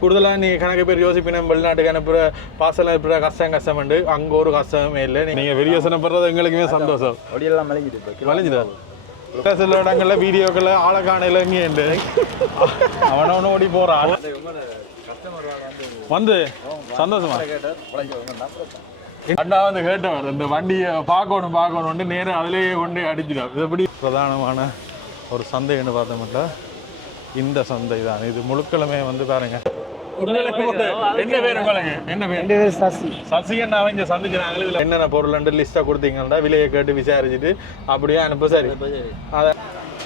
கூடுதலாக நீ கணக்கு பேர் யோசிப்பினம் வெளிநாட்டுக்கு அனுப்புகிற பார்சல் அனுப்புகிற கஷ்டம் உண்டு. அங்கே ஒரு கஷ்டமே இல்லை. நீங்கள் வெளியோசனைப்படுறது எங்களுக்குமே சந்தோஷம். அப்படியெல்லாம் மலைஞ்சிட்டு சில இடங்களில் வீடியோக்களில் ஆளை காணையில் இங்கே உண்டு. அவனவனு ஓடி போகிறான் வந்து சந்தோஷமா அண்ணா வந்து கேட்டவர் இந்த வண்டியை பார்க்கணும் நேரம் அதிலேயே கொண்டு அடிச்சிடும். இது எப்படி பிரதானமான ஒரு சந்தைன்னு பார்த்தோம்னா இந்த சந்தை தான். இது முழுக்களுமே வந்து பாருங்க. என்ன பேர் உங்களுக்கு? என்ன பேர்? சசி அண்ணா இங்க சந்திச்சாங்க. இதுல என்னென்ன பொருள் லிஸ்டா கொடுத்தீங்கன்னா விலையை கேட்டு விசாரிச்சுட்டு அப்படியே அனுப்ப. சரி அதை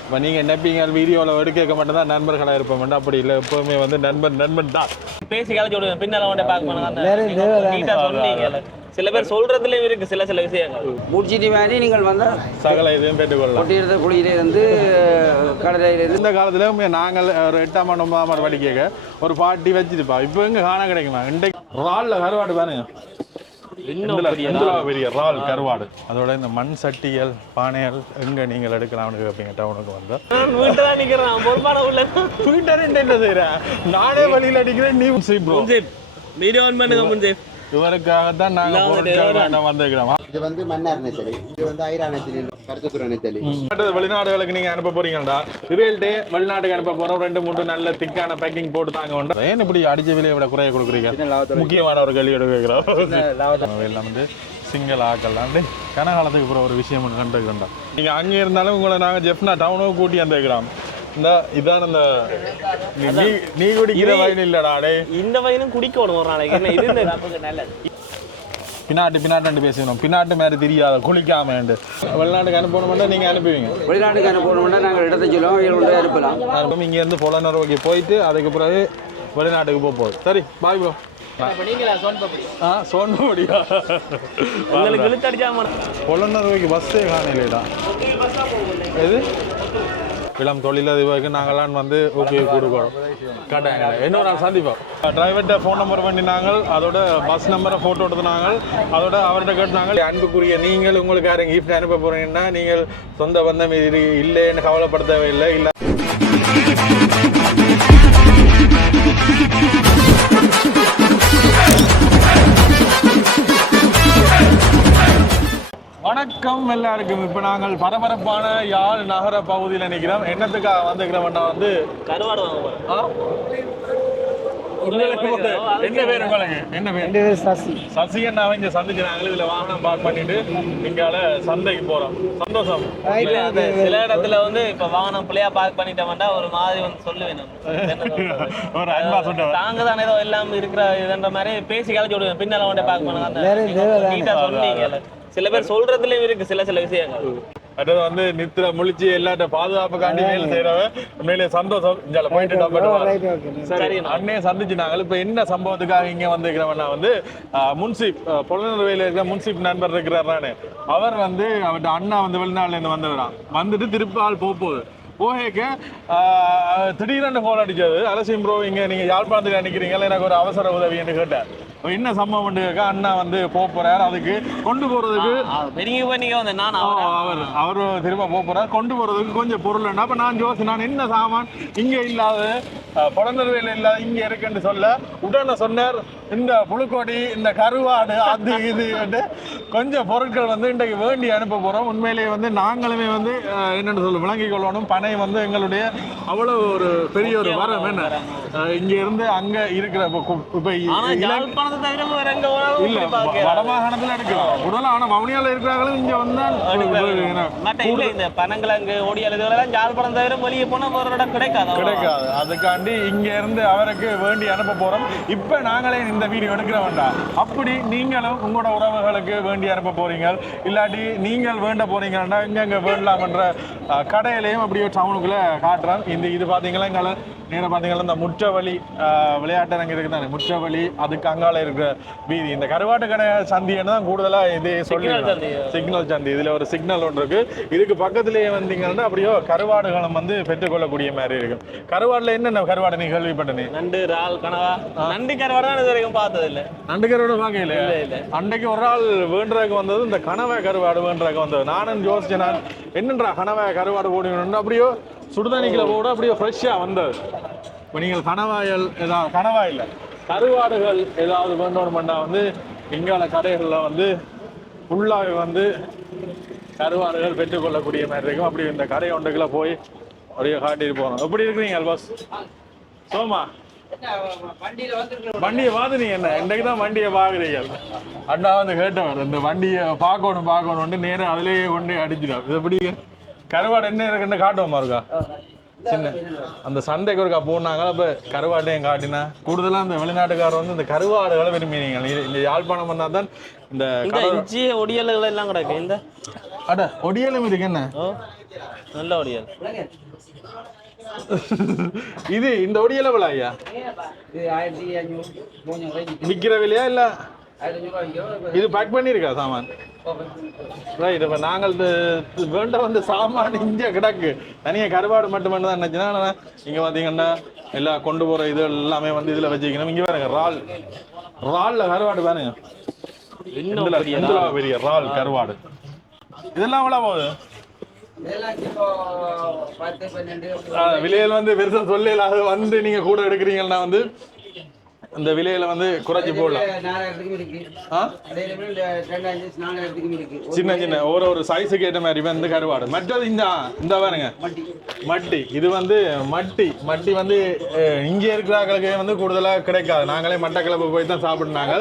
இப்போ நீங்கள் நினைப்பீங்க வீடியோவில் எடுக்க மட்டும் தான் நண்பர்களாக இருப்போம். அப்படி இல்லை, எப்பவுமே வந்து நண்பன் தான். பேசி கலைச்சு விடுவேன். பின்னால் பார்க்கணும். சில பேர் சொல்றதுலயும் இருக்கு சில விஷயங்கள். முடிச்சிட்டு வேண்டி நீங்கள் வந்தால் சகல இதையும் பெற்றுக்கொள்ளலாம். கொட்டியிருந்து குளியிலிருந்து கடலையிலிருந்து. இந்த காலத்தில் நாங்கள் ஒரு 8ஆம் 9ஆம் ஆண்டு படிக்க ஒரு பாட்டி வச்சுருப்பா. இப்போ எங்கே காண கிடைக்குமா? இன்றைக்கு ராலில் கருவாடு பாருங்க. பெரிய ரால் கருவாடு. அதோட இந்த மண் சட்டிகள் பானைகள் எங்க நீங்கள் எடுக்கலாம்னு கேட்பீங்க. டவுனுக்கு வந்தா என்ன செய்யறேன் நானே வழியில் அடிக்கிறேன். நீ இவருக்காகத்தான் நாங்க பொருட்கள் வந்திருக்கிறோம். இது வந்து மன்னார் நெத்தலி, இது வந்து ஐரா நெத்தலி, கருத்துக்குற நெத்தலி. வெளிநாடுகளுக்கு நீங்க அனுப்ப போறீங்கடா, ரிவேல்டே வெளிநாட்டுக்கு அனுப்ப போறோம். 2-3 நல்ல திக்கான பேக்கிங் போட்டு தாங்க. ஏன் இப்படி அடிச்ச விலையை விட குறைய கொடுக்குறீங்க? முக்கியமான ஒரு கேள்வி கேட்கிறோம். எல்லாம் வந்து சிங்கிள் ஆக்கலாம் கனகாலத்துக்கு அப்புறம் ஒரு விஷயம் கண்டுக்கிறோம்டா. நீங்க அங்கே இருந்தாலும் உங்களை நாங்க ஜெஃப்னா டவுனுக்கு கூட்டி வந்துருக்கிறோம். இதான் அந்த நீ குடிக்கிற வயன் இல்லடா. இந்த வயனும் குடிக்கணும் ஒரு நாளைக்கு. பின்னாட்டு பேசணும். பின்னாட்டு மாதிரி தெரியாத குளிக்காம வெளிநாட்டுக்கு அனுப்பணும்னா நீங்க அனுப்புவீங்க. வெளிநாட்டுக்கு அனுப்பணும்னா நாங்கள் இடத்தை சொல்லுவோம், அனுப்பலாம். இங்க இருந்து புலனறுவைக்கு போயிட்டு அதுக்கு பிறகு வெளிநாட்டுக்கு போகுது. சரி பாய் ப்ரோ. புலனறுவைக்கு பஸ்ஸே காணலைடா. எது இளம் தொழிலதிபருக்கு நாங்களாம் வந்து ஓகே கொடுக்கணும். கேட்டாங்க இன்னொரு நாள் சந்திப்போம். டிரைவர்கிட்ட ஃபோன் நம்பர் பண்ணி நாங்கள் அதோட பஸ் நம்பரை ஃபோட்டோ எடுத்துனாங்க. அதோட அவர்கிட்ட கேட்டாங்க, அன்புக்குரிய நீங்கள் உங்களுக்கு யாரும் கிஃப்ட் அனுப்ப போறீங்கன்னா நீங்கள் சொந்த பந்தம் இது இல்லைன்னு கவலைப்பட தேவையில்லை. இல்லை வணக்கம் எல்லாருக்கும். இப்போ நாங்கள் பரபரப்பான யாழ் நகர பகுதியில் நிற்கிறோம். என்னத்துக்காக வந்துக்கிறோம்னா வந்து கருவாடு வாங்க. என்ன பேர் உங்களுக்கு? என்ன பேர்? சசி அண்ணா இங்க சந்திச்சாங்க. இதுல வாகனம் பார்க் பண்ணிட்டு இங்கால சந்தைக்கு போறோம். சந்தோஷம். சில இடத்துல வந்து இப்ப வாகனம் பிள்ளையா பார்க் பண்ணிட்டோம்னா ஒரு மாதிரி வந்து சொல்லுவேன். ஒரு அன்பா சொல்லுவேன். தாங்க தான் ஏதோ எல்லாம் இருக்கிற இதுன்ற மாதிரி பேசி கலைச்சு விடுவேன். பின்னால வந்து பார்க் பண்ண சில பேர் சொல்றதுலயும் இருக்கு சில விஷயங்கள். அது வந்து நித்திர முழிச்சு எல்லாட்ட பாதுகாப்புக்காண்டி வேலை செய்யறவன் உண்மையிலே சந்தோஷம். இங்க போயிட்டு அண்ணே சந்திச்சுனாங்க. இப்ப என்ன சம்பவத்துக்காக இங்க வந்துக்கிறவன்னா வந்து முன்சிப் புலனறுவையில இருக்கிற முன்சிப் நண்பர் இருக்கிறாரு. அவர் வந்து அவர்கிட்ட அண்ணா வந்து வெளிநாட்டுல இருந்து வந்துடுறான். வந்துட்டு திருப்பால் போகுது. போகேக்க திடீரென்று ஃபோன் அடிச்சது. அலசியம் ப்ரோ இங்கே நீங்கள் யாழ்ப்பாணத்துக்கு நினைக்கிறீங்களா, எனக்கு ஒரு அவசர உதவின்னு கேட்டார். என்ன சம்பவம் கேட்க அண்ணா வந்து போறாரு. அதுக்கு கொண்டு போறதுக்கு அவர் திரும்ப போறாரு. கொண்டு போறதுக்கு கொஞ்சம் பொருள் என்ன. அப்ப நான் நான் என்ன சாமான் இங்க இல்லாத புலனறுவையில் இல்லாத இங்க இருக்குன்னு சொல்ல உடனே சொன்னார், இந்த புழுக்கொடி இந்த கருவாடு அது இது கொஞ்சம் பொருட்கள் வந்து இன்றைக்கு வேண்டி அனுப்ப போறோம். உண்மையிலேயே வந்து நாங்களுமே வந்து என்னென்னு சொல்ல விளங்கிக் கொள்ளணும். பனை வந்து எங்களுடைய அவ்வளவு ஒரு பெரிய ஒரு வரம். என்ன இங்க இருந்து அங்க இருக்கிற இப்ப இல்ல வடமாகாணத்துல எடுக்கிறோம் உடல. ஆனா வவுனியால இருக்கிறாங்களும் இங்க வந்தால் இந்த பனங்கிழங்கு ஓடியால் இதெல்லாம் யாழ்ப்பாணம் தவிர வெளியே போனா ஒரு இடம் கிடைக்காது. அதுக்காண்டி இங்க இருந்து அவருக்கு வேண்டி அனுப்ப போறோம். இப்ப நாங்களே இந்த வீடியோ எடுக்கிற வேண்டாம். அப்படி நீங்களும் உங்களோட உறவுகளுக்கு வேண்டி அனுப்ப போறீங்க, இல்லாட்டி நீங்கள் வேண்ட போறீங்கன்னா இங்க வேண்டலாம்ன்ற கடையிலையும் அப்படியே டவுனுக்குள்ள காட்டுறோம். இது பாத்தீங்களா இங்கால நேரம் பார்த்தீங்கன்னா இந்த முற்றவழி விளையாட்டரங்கு இருக்குது தானே, முற்றவழி அதுக்கு அங்கால இருக்கிற வீதி. இந்த கருவாட்டு கடை சந்தின்னு தான் கூடுதலாக இதே சொல்லி சிக்னல் சந்தி. இதில் ஒரு சிக்னல் ஒன்று இருக்கு. இதுக்கு பக்கத்துலேயே வந்தீங்கன்னா அப்படியோ கருவாடுகளும் வந்து பெற்றுக்கொள்ளக்கூடிய மாதிரி இருக்கும். கருவாடுல என்னென்ன கருவாடு நீ கேள்விப்பட்டனே? நண்டு, இறால், கனவா. நண்டு கருவாடு தான் இது வரைக்கும் பார்த்தது இல்லை. நண்டு கருவாடு பார்க்கல. அன்றைக்கு ஒரு ஆள் வேண்டுறதுக்கு வந்தது இந்த கனவை கருவாடு வேண்டுறதுக்கு வந்தது. நானும் யோசிச்சேன், நான் என்னன்றா கனவை கருவாடு போடுவேன். அப்படியோ சுடுதண்ணிக்குள்ள போட அப்படியே ஃப்ரெஷ்ஷாக வந்தது. இப்போ நீங்கள் கணவாயல் ஏதாவது கணவாயில் கருவாடுகள் ஏதாவது வேண்டணுமெண்டா வந்து இங்கால கடைகளில் வந்து ஃபுல்லாகவே வந்து கருவாடுகள் பெற்றுக்கொள்ளக்கூடிய மாதிரி இருக்கும். அப்படி இந்த கடை ஒன்றுக்குள்ள போய் அப்படியே காட்டிட்டு போகணும். எப்படி இருக்கிறீங்க பாஸ் சோமா? வண்டியை பார்த்து நீங்க என்ன இன்றைக்கு தான் வண்டியை பார்க்குறீங்க. அண்ணா வந்து கேட்டவர் இந்த வண்டியை பார்க்கணும் நேரம் அதிலேயே கொண்டு அடிச்சிடும். இது எப்படி கருவாடு என்ன இருக்குன்னு காட்டுவோமா இருக்கா? சின்ன அந்த சண்டைக்கு ஒருக்கா போனாங்க. அப்போ கருவாட்டையும் காட்டினா கூடுதலாக இந்த வெளிநாட்டுக்காரர் வந்து இந்த கருவாடுகளை விரும்பினீங்க. இந்த யாழ்ப்பாணம் வந்தால் தான் இந்த ஒடியல்கள் எல்லாம் கிடக்கு. இந்த அட ஒடியலும் இருக்கு என்ன நல்ல ஒடியல். இது இந்த ஒடியல விலை ஐயா விற்கிற விலையா இல்ல இது பேக் பண்ணிருக்கா சாமான்? ரைட். இப்போ நாங்கள் வேண்ட வந்து சாமான் இங்கே கிடக்கு. தனியாக கருவாடு மட்டும் தான் நினச்சுன்னா இங்கே பார்த்தீங்கன்னா எல்லாம் கொண்டு போகிற இது எல்லாமே வந்து இதில் வச்சுக்கணும். இங்கே பாருங்க ராலில் கருவாடு பாருங்க. பெரிய ரால் கருவாடு இதெல்லாம் எவ்வளோ போகுது? விலையில் வந்து பெருசாக சொல்லல. அது வந்து நீங்கள் கூட எடுக்கிறீங்கன்னா வந்து இந்த விலையில வந்து குறைச்சி போடலாம். சின்ன சின்ன ஒரு சைஸுக்கு ஏற்ற மாதிரி வந்து கருவாடு. மற்றது இந்த பாருங்க மட்டி. இது வந்து மட்டி வந்து இங்கே இருக்கிறார்களுக்கு வந்து கூடுதலாக கிடைக்காது. நாங்களே மட்டக்கிழப்பு போய் தான் சாப்பிடுனாங்க.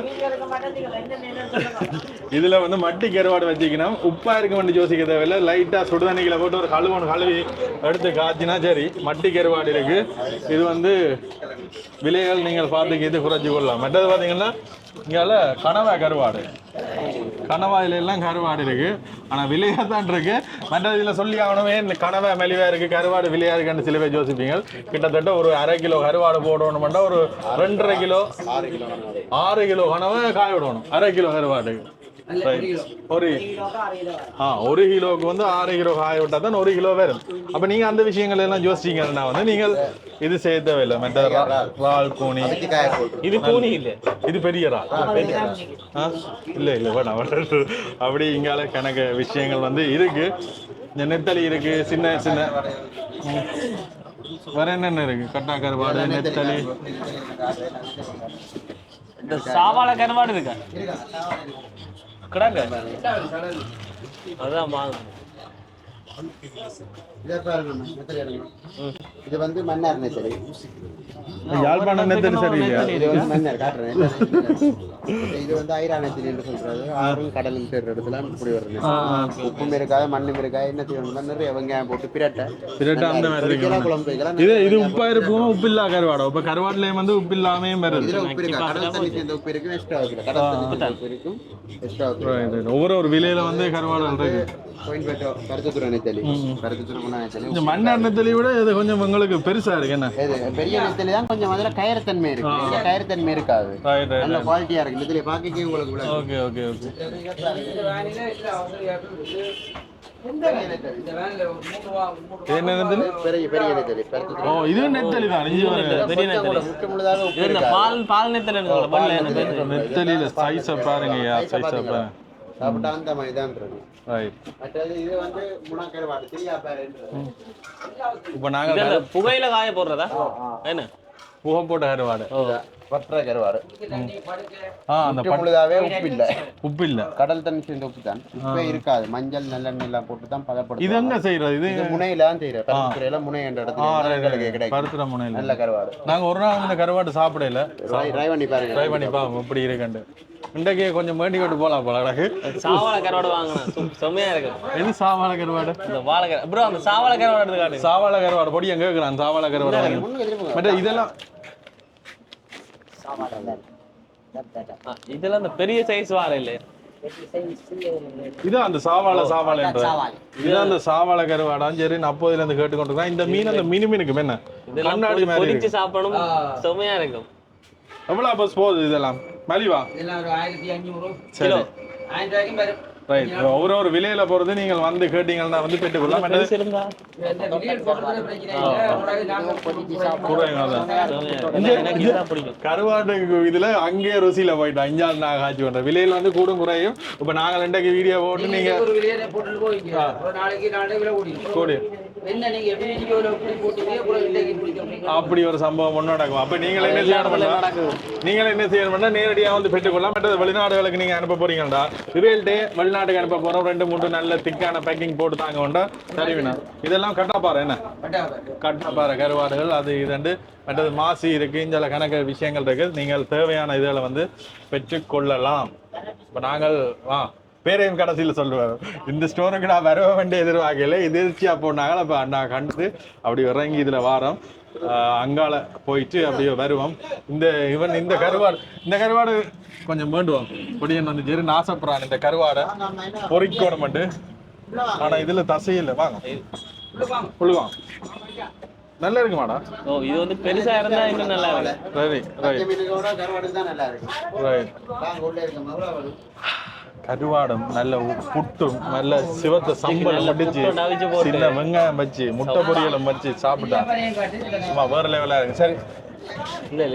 இதுல வந்து மட்டி கருவாடு வச்சுக்கணும். உப்பா இருக்கும் யோசிக்க தேவையில்லை. லைட்டா சுடுதண்ணிகளை போட்டு ஒரு கழுவி எடுத்து காய்ச்சினா சரி. மட்டி கருவாடு இருக்கு. இது வந்து விலைகள் நீங்கள் பார்த்துக்கிட்டு குறைச்சி கொள்ளலாம். மற்றது பார்த்தீங்கன்னா இங்கால கணவாயில எல்லாம் கருவாடு இருக்கு. ஆனா விலையா தான் இருக்கு. மற்றது இதுல சொல்லி ஆகணுமே இந்த கனவா மெலிவா இருக்கு கருவாடு விலையா இருக்குன்னு சில பேர் யோசிப்பீங்க. கிட்டத்தட்ட ஒரு 1/2 கிலோ கருவாடு போடணும்னா ஒரு 2.5 கிலோ 6 கிலோ கனவை காய விடணும். 1/2 கிலோ கருவாடு ஒரு கிலோவுக்கு வந்து 6 கிலோ காய விட்டா தான் 1 கிலோ வரும். அப்ப நீங்க அந்த விஷயங்கள் எல்லாம் யோசிச்சீங்கன்னா வந்து நீங்கள் இது செய்ய தேவையில்லை. மற்ற ரால் கூனி இது கூனி இல்லை, இது பெரிய ரால் இல்ல வேணாம். அப்படி இங்கால கணக்கு விஷயங்கள் வந்து இருக்கு. இந்த நெத்தலி இருக்கு. சின்ன வேற என்னென்ன இருக்கு? கட்டா கருவாடு, நெத்தலி, இந்த சாவாள கருவாடு இருக்கா கிடக்கு. அதான் இது வந்து மன்னார் நெத்தலி. யாழ்ப்பாணம் நெத்தலி சரி. இது வந்து மன்னார் காட்டுறேன். இது வந்து ஐரா நெத்தலி என்று சொல்றது. ஆறும் கடலும் சேர்ற இடத்துல இப்படி வருது. உப்பும் இருக்காது மண்ணும் இருக்காது. என்ன செய்யணும்னா நிறைய வெங்காயம் போட்டு பிரட்டை அந்த மாதிரி குழம்பு வைக்கலாம். இது உப்பா இருக்கும். உப்பு இல்லா கருவாடு. இப்ப கருவாடுலயும் வந்து உப்பு இல்லாமையும் வருது. உப்பு இருக்கா? கடல் தண்ணி சேர்ந்த உப்பு இருக்கும். எக்ஸ்ட்ரா வைக்கல. கடல் தண்ணி உப்பு இருக்கும். எக்ஸ்ட்ரா ஒவ்வொரு விலையில வந்து கருவாடு இருக்கு. கருத்துத்துறை நெத்தலி, கருத்துத்துறை நெத்தலி. இந்த மன்னார் நெத்தலி விட இது கொஞ்சம் உங்களுக்கு பெருசா இருக்கு. என்ன பெரிய நெத்தலி தான் கொஞ்சம் அதில் கயிறுத்தன்மை இருக்கு. கயிறுத்தன்மை இருக்காது. நல்ல குவாலிட்டியா இருக்கு நெத்தலி பார்க்க உங்களுக்கு. Okay okay okay. என்ன நெத்தலி? பெரிய நெத்தலி. ஓ இது நெத்தலி தான். பெரிய நெத்தலி. பால் நெத்தலி. நெத்தலியில சைஸை பாருங்கய்யா. சைஸை பாருங்க. சாப்பிட்டா அந்த மாதிரி தான் இருக்கு. இப்ப நாங்க புகையில காய போடுறதா என்ன? புகை போட்ட கருவாடு. வற்ற கருவாடு. அந்த முழுதாவே உப்பு இல்ல. கடல் தண்ணி சேர்ந்த உப்பு தான். உப்பே இருக்காது. மஞ்சள் நல்லெண்ணெய் எல்லாம் போட்டு தான் பதப்படுத்தும். இது எங்க செய்யறது? இது முனையில தான் செய்யறது. கருத்துறையில முனை என்ற இடத்துல கருத்துற முனையில நல்ல கருவாடு. நாங்க ஒரு நாள் இந்த கருவாடு சாப்பிடல. ட்ரை பண்ணி பாருங்க. எப்படி இருக்குண்டு இன்றைக்கு கொஞ்சம் வேண்டி கொண்டு போலாம் போல. அழகு சாவாள கருவாடு வாங்கணும். செம்மையா இருக்கு. எது சாவாள கருவாடு? இந்த வாழை ப்ரோ அந்த சாவாள கருவாடு எடுத்துக்காட்டு. சாவாள கருவாடு பொடி எங்க கேக்குறான்? சாவாள கருவாடு மற்ற இதெல்லாம் இதெல்லாம் அந்த பெரிய சைஸ் வாழை இல்ல. இதான் அந்த சாவாள என்ற இதான் அந்த சாவாள கருவாடாம். சரி நான் அப்போதுல இருந்து கேட்டுக்கொண்டிருக்கேன். இந்த மீன் அந்த மீனுக்கு என்ன கண்ணாடி மாதிரி பொரிச்சு சாப்பிடணும். செம்மையா இருக்கும். எவ்வளவு பஸ் போகுது இதெல்லாம்? மலிவா? சரி ரைட். ஒரு விலையில போறது நீங்கள் வந்து கேட்டீங்கன்னா வந்து பெற்றுக்கொள்ளலாம். கருவாடு இதுல அங்கே ருசியில போயிட்டோம். 5 நாள் காய்ச்சி பண்ற விலையில வந்து கூடும் குறையும். இப்ப நாங்க 2 வீடியோ போட்டு நீங்க கூடி அப்படி ஒரு சம்பவம் ஒன்று நடக்கும். அப்ப நீங்கள் என்ன செய்யணும்னா நீங்கள் என்ன செய்யணும்னா நேரடியாக வந்து பெற்றுக்கொள்ளலாம். மற்றது வெளிநாடுகளுக்கு நீங்க அனுப்ப போறீங்கடா ரிவேல்டே வெளிநாட்டுக்கு அனுப்ப போறோம் 2-3 நல்ல திக்கான பேக்கிங் போட்டு தாங்க உண்டா சரிவினா. இதெல்லாம் கட்டாப்பாறை என்ன கட்டாப்பாறை கருவாடுகள் அது இது மற்றது மாசி இருக்கு இந்த கணக்கு விஷயங்கள் இருக்கு. நீங்கள் தேவையான இதில் வந்து பெற்றுக்கொள்ளலாம். இப்போ நாங்கள் பேரையும் கடைசியில் சொல்லுவார் இந்த ஸ்டோருக்கு நான் வர வேண்டிய எதிர்பார்க்கல எதிர்ச்சியா போனாங்க. அப்போ நான் கண்டு அப்படி இறங்கி இதில் வாரம் அங்கால போயிட்டு அப்படியே வருவோம். இந்த கருவாடு கொஞ்சம் வேண்டுவோம் பொடியன் வந்து சரி நாசப்படுறான் இந்த கருவாடை பொறிக்கோணம் மட்டும். ஆனா இதுல தசையில் வாங்க புழுவாங்க நல்லா இருக்கு மாடா. இது வந்து பெருசா இருந்தா இன்னும் நல்லா இருக்கு. கருவாடும் நல்ல புட்டும் நல்ல சிவத்த சம்பளம் முடிச்சு சின்ன வெங்காயம் வச்சு முட்டை பொரியலும் வச்சு சாப்பிட்டா சும்மா வேற லெவலா இருக்கு. சரி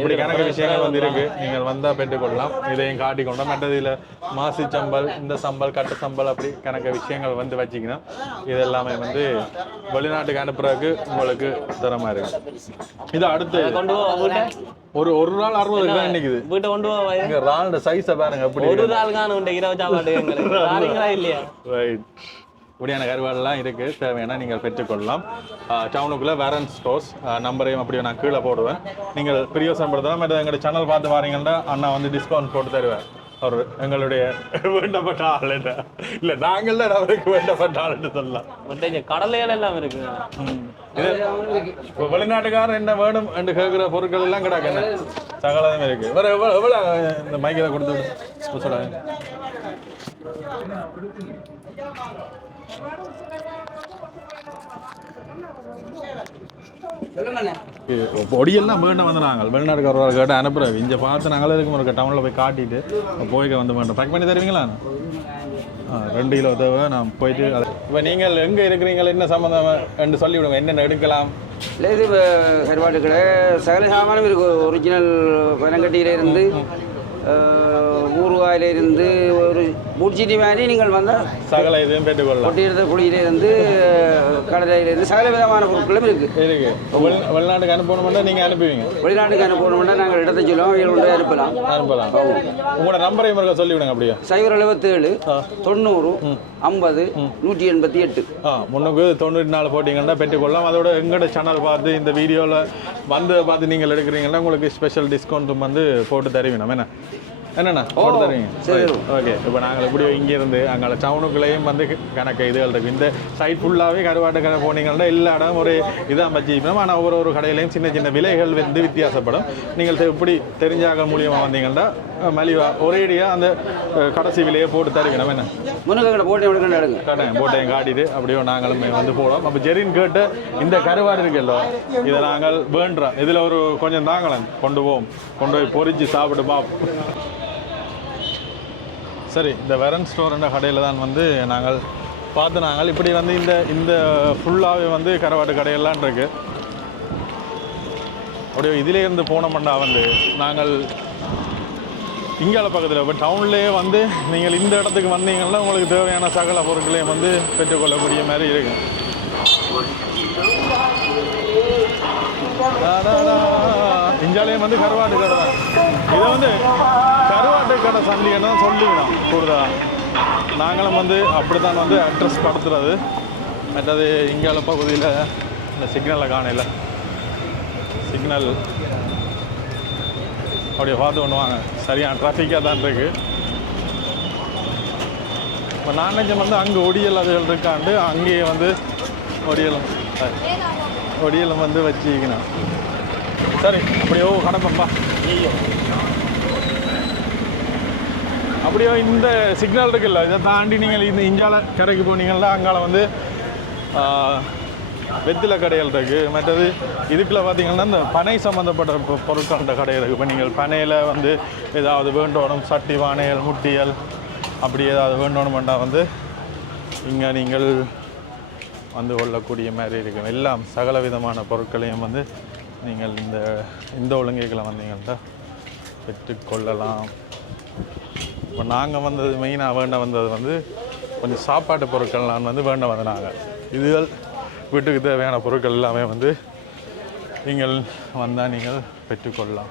இப்படி கணக்கு விஷயங்கள் வந்து இருக்கு. நீங்கள் வந்தா பெற்றுக்கொள்ளலாம். இதையும் காட்டிக்கொண்டோம். மற்றதில் மாசி சம்பல் இந்த சம்பல் கட்டு சம்பல் அப்படி கணக்கு விஷயங்கள் வந்து வச்சிங்கன்னா இது எல்லாமே வந்து வெளிநாட்டுக்கு அனுப்புறதுக்கு உங்களுக்கு தரமா இருக்கு. இது அடுத்து கொண்டு ஒரு நாள் 60 ரூபாய் நிக்குது. வீட்டை கொண்டு போங்க. ரால்ட சைஸை பாருங்க அப்படி ஒரு நாள் காண உண்டு 20 சாப்பாடு இல்லையா. ரைட் இப்படியான கருவாடெல்லாம் இருக்குது. தேவையான நீங்கள் பெற்றுக்கொள்ளலாம். டவுனுக்குள்ளே வேரன் ஸ்டோர்ஸ் நம்பரையும் அப்படியே நான் கீழே போடுவேன். நீங்கள் பிரியோசனப்படுத்தலாம். மற்ற எங்களுடைய சேனல் பார்த்து வாரீங்கன்னா அண்ணா வந்து டிஸ்கவுண்ட் போட்டு தருவேன். அவர் எங்களுடைய வேண்டப்பட்ட ஆள் இல்லை நாங்கள் தான் அவருக்கு வேண்டப்பட்ட ஆள்னு சொல்லலாம். கடலைகள் எல்லாம் இருக்கு. இப்போ வெளிநாட்டுக்காரர் என்ன வேணும் என்று கேட்குற பொருட்கள் எல்லாம் கிடக்கு சகலமே இருக்கு. வேற எவ்வளோ இந்த மைக்கில் கொடுத்து சொல்லுங்க. பொடியெல்லாம் வேண்டாம் வந்து நாங்கள் வெளிநாட்டுக்காரர் கேட்டு அனுப்புகிறோம். இங்கே பார்த்து நாங்களே இருக்கும் ஒரு டவுனில் போய் காட்டிட்டு போய்க்க வந்து வேண்டாம் பேக் பண்ணி தருவீங்களா? 2 கிலோ தேவை. நான் போயிட்டு இப்போ நீங்கள் எங்கே இருக்கிறீங்க என்ன சம்மந்தம் என்று சொல்லிவிடுங்க என்னென்ன எடுக்கலாம். இல்லை இது கருவாட்டு கடை சகல சாமானும் இருக்குது. ஒரிஜினல் பனங்கட்டியிலிருந்து ஊறுகாயிலிருந்து ஒரு பூட்சிட்டி மாதிரி நீங்கள் வந்தால் சகல இதையும் பெற்றுக்கொள்ளலாம். கொட்டியிருந்த புளியிலிருந்து கடலையிலிருந்து சகல விதமான பொருட்களும் இருக்குது. வெளிநாட்டுக்கு அனுப்பணும்னா நீங்கள் அனுப்புவீங்க? வெளிநாட்டுக்கு அனுப்பணும்னா நாங்கள் இடத்தை சொல்லுவோம். இவங்க அனுப்பலாம். உங்களோட நம்பரையும் இருக்க சொல்லிவிடுங்க. அப்படியே 077 90 50 188 முன்னுக்கு 94 போட்டிங்கன்னா பெற்றுக்கொள்ளலாம். அதோட எங்களோட சேனல் பார்த்து இந்த வீடியோவில் வந்து பார்த்து நீங்கள் எடுக்கிறீங்கன்னா உங்களுக்கு ஸ்பெஷல் டிஸ்கவுண்ட்டும் வந்து போட்டு தருவீங்க. என்னண்ணா போட்டு தருவீங்க? சரி ஓகே. இப்போ நாங்கள் இப்படி இங்கேருந்து அங்கே டவுனுக்குள்ளேயும் வந்து கணக்கு இதுகள் இருக்குது. இந்த சைட் ஃபுல்லாகவே கருவாட்டு கடை போனீங்கன்னா எல்லா இடம் ஒரு இதாக வச்சுக்கணும். ஆனால் ஒவ்வொரு கடையிலையும் சின்ன சின்ன விலைகள் வந்து வித்தியாசப்படும். நீங்கள் இப்படி தெரிஞ்சாக மூலியமாக வந்தீங்கன்னா மலிவா ஒரேடியாக அந்த கடைசி விலையை போட்டு தருவீங்க. என்ன முன்னே போட்டையும் காட்டிட்டு அப்படியோ நாங்களும் வந்து போடுவோம். அப்போ ஜெரின் கேட்டு இந்த கருவாடு இருக்குல்ல இதை நாங்கள் வேண்டுறோம். இதில் ஒரு கொஞ்சம் தாங்களேன் கொண்டு போய் பொறிச்சு சாப்பிட்டு பார்ப்போம். சரி இந்த வெரன் ஸ்டோர்ன்ற கடையில் தான் வந்து நாங்கள் பார்த்து இப்படி வந்து இந்த ஃபுல்லாகவே வந்து கருவாட்டு கடையெல்லாம் இருக்குது. அப்படியே இதிலேருந்து போனோம்னா வந்து நாங்கள் இங்கால பக்கத்தில் இப்போ டவுன்லேயே வந்து நீங்கள் இந்த இடத்துக்கு வந்தீங்கன்னா உங்களுக்கு தேவையான சகல பொருட்களையும் வந்து பெற்றுக்கொள்ளக்கூடிய மாதிரி இருக்கு. இஞ்சாலையும் வந்து கருவாட்டு கடை தான். இதை வந்து கருவாட்டு கடை சந்திகன்னு தான் சொல்லிவிடும் கூடுதலாக. நாங்களும் வந்து அப்படி தான் வந்து அட்ரஸ் படுத்துறது. மற்றது இங்கால பகுதியில் இந்த சிக்னலை காணையில் சிக்னல் அப்படியே பார்த்து பண்ணுவாங்க. சரியான டிராஃபிக்காக தான் இருக்குது. இப்போ நான்வெஜ் வந்து அங்கே ஒடியல் அதுகள் இருக்காண்டு அங்கேயே வந்து ஒடியலும் வந்து வச்சுக்கணும். சரி அப்படியோ கடப்பம்பா. அப்படியோ இந்த சிக்னல் இருக்குல்ல இதை தாண்டி நீங்கள் இந்த இஞ்சால கரைக்கு போனீங்கன்னா அங்கால வந்து வெத்தில கடைகள் இருக்குது. மற்றது இதுக்குள்ள பார்த்தீங்கன்னா இந்த பனை சம்மந்தப்பட்ட பொருட்கள கடை இருக்குது. இப்போ நீங்கள் பனையில் வந்து ஏதாவது வேண்டோணும் சட்டி வானைகள் முட்டியல் அப்படி ஏதாவது வேண்டோணுமெண்டா வந்து இங்கே நீங்கள் வந்து கொள்ளக்கூடிய மாதிரி இருக்கும். எல்லாம் சகல விதமான பொருட்களையும் வந்து நீங்கள் இந்த ஒழுங்கைகளை வந்தீங்கன்னா பெற்றுக்கொள்ளலாம். இப்போ நாங்கள் வந்தது மெயினாக வேண்ட வந்தது வந்து கொஞ்சம் சாப்பாட்டு பொருட்கள் நான் வந்து வேண்ட வந்தனாங்க. இதுகள் வீட்டுக்கு தேவையான பொருட்கள் எல்லாமே வந்து நீங்கள் வந்தால் நீங்கள் பெற்றுக்கொள்ளலாம்.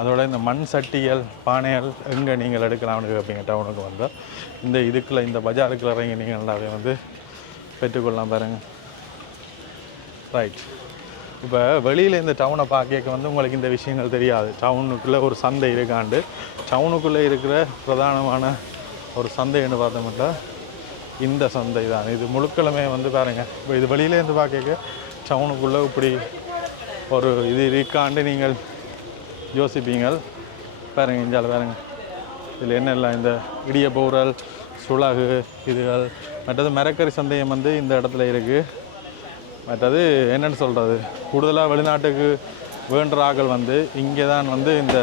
அதோட இந்த மண் சட்டிகள் பானைகள் எங்கே நீங்கள் எடுக்கலாம்னு கேட்பீங்க டவுனுக்கு வந்தால் இந்த இதுக்குள்ள இந்த பஜாருக்குள்ள இறங்கி நீங்கள் நல்லாவே வந்து பெற்றுக்கொள்ளலாம் பாருங்கள். ரைட். இப்போ வெளியில் இந்த டவுனை பார்க்க வந்து உங்களுக்கு இந்த விஷயங்கள் தெரியாது. டவுனுக்குள்ளே ஒரு சந்தை இருக்காண்டு டவுனுக்குள்ளே இருக்கிற பிரதானமான ஒரு சந்தைன்னு பார்த்தோம்னா இந்த சந்தை தான். இது முழுக்களுமே வந்து பாருங்கள். இப்போ இது வெளியிலேருந்து பார்க்க டவுனுக்குள்ளே இப்படி ஒரு இது இருக்காண்டு நீங்கள் யோசிப்பீங்கள். பாருங்கள் இந்தியாவில் பாருங்கள் இதில் என்னெல்லாம் இந்த இடியப்ப உரல் சுளகு இதுகள் மற்றது மரக்கறி சந்தையம் வந்து இந்த இடத்துல இருக்குது. மற்றது என்னென்னு சொல்கிறது கூடுதலாக வெளிநாட்டுக்கு வேண்டுற ஆக்கள் வந்து இங்கே தான் வந்து இந்த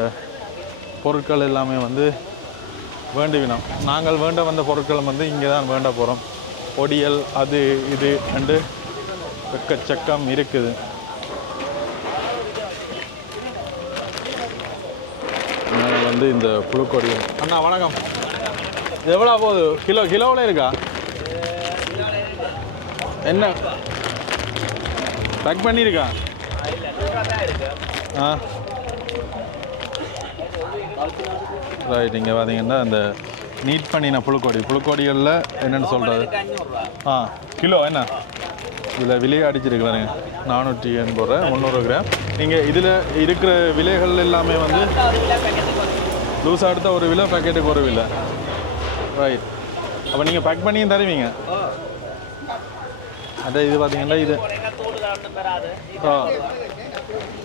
பொருட்கள் எல்லாமே வந்து வேண்டுவினோம். நாங்கள் வேண்ட வந்த பொருட்கள் வந்து இங்கே தான் வேண்ட போகிறோம். பொடியல் அது இது ரெண்டு எக்கச்சக்கம் இருக்குது. வந்து இந்த புழுக்கொடியல். அண்ணா வணக்கம். எவ்வளோ போகுது கிலோவில் இருக்கா? என்ன பேக் பண்ணியிருக்கா? ஆ ரைட். இங்கே பார்த்தீங்கன்னா இந்த நீட் பண்ணின புழுக்கொடிகளில் என்னென்னு சொல்கிறது கிலோ என்ன இதில் விலையை அடிச்சிருக்கிறாங்க 480 ரூபா 300 கிராம். நீங்கள் இதில் இருக்கிற விலைகள் எல்லாமே வந்து லூஸாக எடுத்த ஒரு விலை பேக்கெட்டுக்கு ஒரு விலை. ரைட். அப்போ நீங்கள் பேக் பண்ணியும் தருவீங்க. அதான் இது பார்த்தீங்கன்னா இது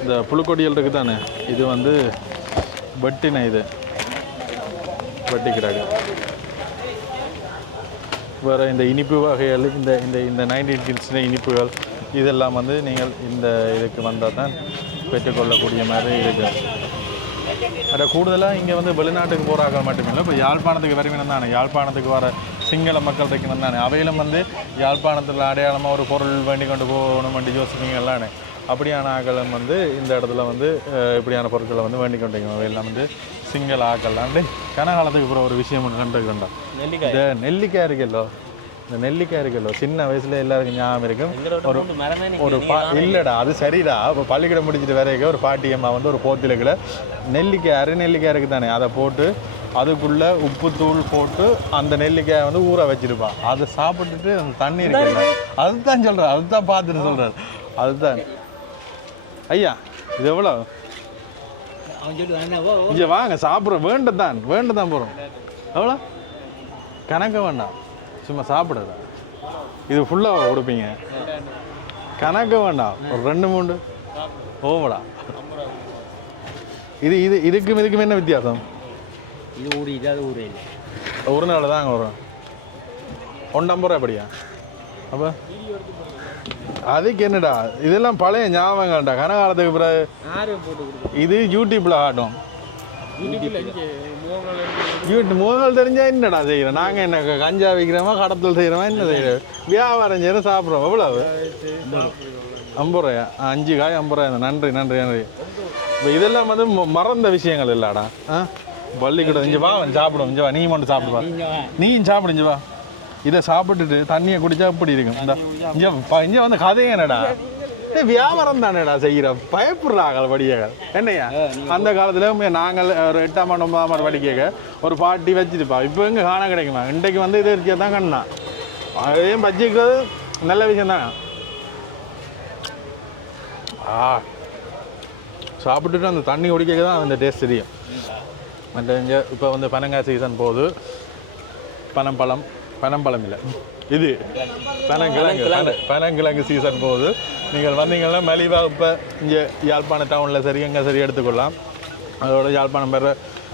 இந்த புழுக்கொடிகள் இருக்குது தானே இது வந்து வெட்டின இது வெட்டிக்கிறாங்க. வேறு இந்த இனிப்பு வகைகள் இந்த இந்த இந்த 19 கிட்ஸின இனிப்புகள் இதெல்லாம் வந்து நீங்கள் இந்த இதுக்கு வந்தால் தான் பெற்றுக்கொள்ளக்கூடிய மாதிரி இருக்குது. அதை கூடுதலாக இங்கே வந்து வெளிநாட்டுக்கு போகிறார்கள் மட்டுமே இல்லை. இப்போ யாழ்ப்பாணத்துக்கு வருவினம் தானே யாழ்ப்பாணத்துக்கு வர சிங்கள மக்கள் இருக்கணும் தானே அவையிலும் வந்து யாழ்ப்பாணத்தில் அடையாளமாக ஒரு பொருள் வேண்டி கொண்டு போகணும் வேண்டி யோசிப்பீங்களானே அப்படியான ஆக்களும் வந்து இந்த இடத்துல வந்து இப்படியான பொருட்களை வந்து வேண்டி கொண்டீங்க. அவையெல்லாம் வந்து சிங்கள ஆக்கள்லாண்டு கனகாலத்துக்கு அப்புறம் ஒரு விஷயம் ஒன்று கண்டுக்கிட்டா இந்த நெல்லிக்காய் இருக்குல்லோ. இந்த நெல்லிக்காய் இருக்குல்லோ சின்ன வயசுல எல்லாருக்கும் ஞாபகம் இருக்கும். ஒரு இல்லைடா அது சரிடா. இப்போ பள்ளிக்கூடம் முடிச்சுட்டு வரைக்கும் ஒரு பாட்டியம்மா வந்து ஒரு போத்திலுக்குள்ள நெல்லிக்காய் அரை நெல்லிக்காய் இருக்குது தானே அதை போட்டு அதுக்குள்ளே உப்பு தூள் போட்டு அந்த நெல்லிக்காயை வந்து ஊற வச்சிருப்பான். அதை சாப்பிட்டுட்டு அந்த தண்ணி இருக்குல்ல அதுதான் சொல்கிறேன். அதுதான் பார்த்துட்டு சொல்கிறார். அதுதான் ஐயா இது எவ்வளோ இங்கே வாங்க சாப்பிட்றோம் வேண்டதான் போகிறோம். எவ்வளோ கணக்கு வேண்டாம் சும்மா சாப்பிடுறா. இது ஃபுல்லாக கொடுப்பீங்க கணக்கு வேண்டாம் ஒரு 2-3 ஓவடா. இதுக்கும் என்ன வித்தியாசம்? இது ஊர் இது அது ஊரே இல்லை. ஒரு நாள் தான் அங்கே வரும் 150 ரூபா படியா. அப்போ அதுக்கு என்னடா இதெல்லாம் பழைய ஞாபகம்டா கனகாலத்துக்கு பிறகு இது யூடியூப்ல ஆட்டும். மூணு தெரிஞ்சா என்னடா செய்கிறோம் நாங்கள் என்ன கஞ்சா விற்கிறோமா கடத்தல் செய்கிறோமா என்ன செய்கிறோம் வியாபாரம் செய்கிறோம் சாப்பிட்றோம். எவ்வளவு 50 ரூபாயா 5 காய் 50 ரூபாய். நன்றி நன்றி நன்றி. இப்போ இதெல்லாம் வந்து மறந்த விஷயங்கள் இல்லைடா. பள்ளிக்கூடம் இங்கே வா சாப்பிடுவோம். இங்கே வா நீ மட்டும் சாப்பிடுவா நீயும் சாப்பிடு. இங்கே வா இதை சாப்பிட்டுட்டு தண்ணியை குடிச்சா அப்படி இருக்கும். இந்த இங்கே வந்து கதையே என்னடா வியாபாரம் தானேடா செய்கிற பயப்படுறாங்க படிக்க என்னையா. அந்த காலத்தில் நாங்கள் ஒரு 8ஆம் 9ஆம் படிக்க ஒரு பாட்டி வச்சுருப்பா. இப்போ எங்கே காண கிடைக்குமா? இன்றைக்கு வந்து இது இருக்க தான் கண்ணா அதையும் வச்சுக்கிறது நல்ல விஷயம் தானே. சாப்பிட்டுட்டு அந்த தண்ணி குடிக்க தான் அந்த டேஸ்ட் தெரியும். மற்ற இங்கே இப்போ வந்து பனங்காய் சீசன் போகுது. பனம்பழம் இல்லை இது பனங்கிழங்கு சீசன் போகுது. நீங்கள் வந்தீங்கன்னா மலிவாக இப்போ இங்கே யாழ்ப்பாண டவுனில் சரி எங்கே சரி எடுத்துக்கொள்ளலாம். அதோட யாழ்ப்பாணம் பெற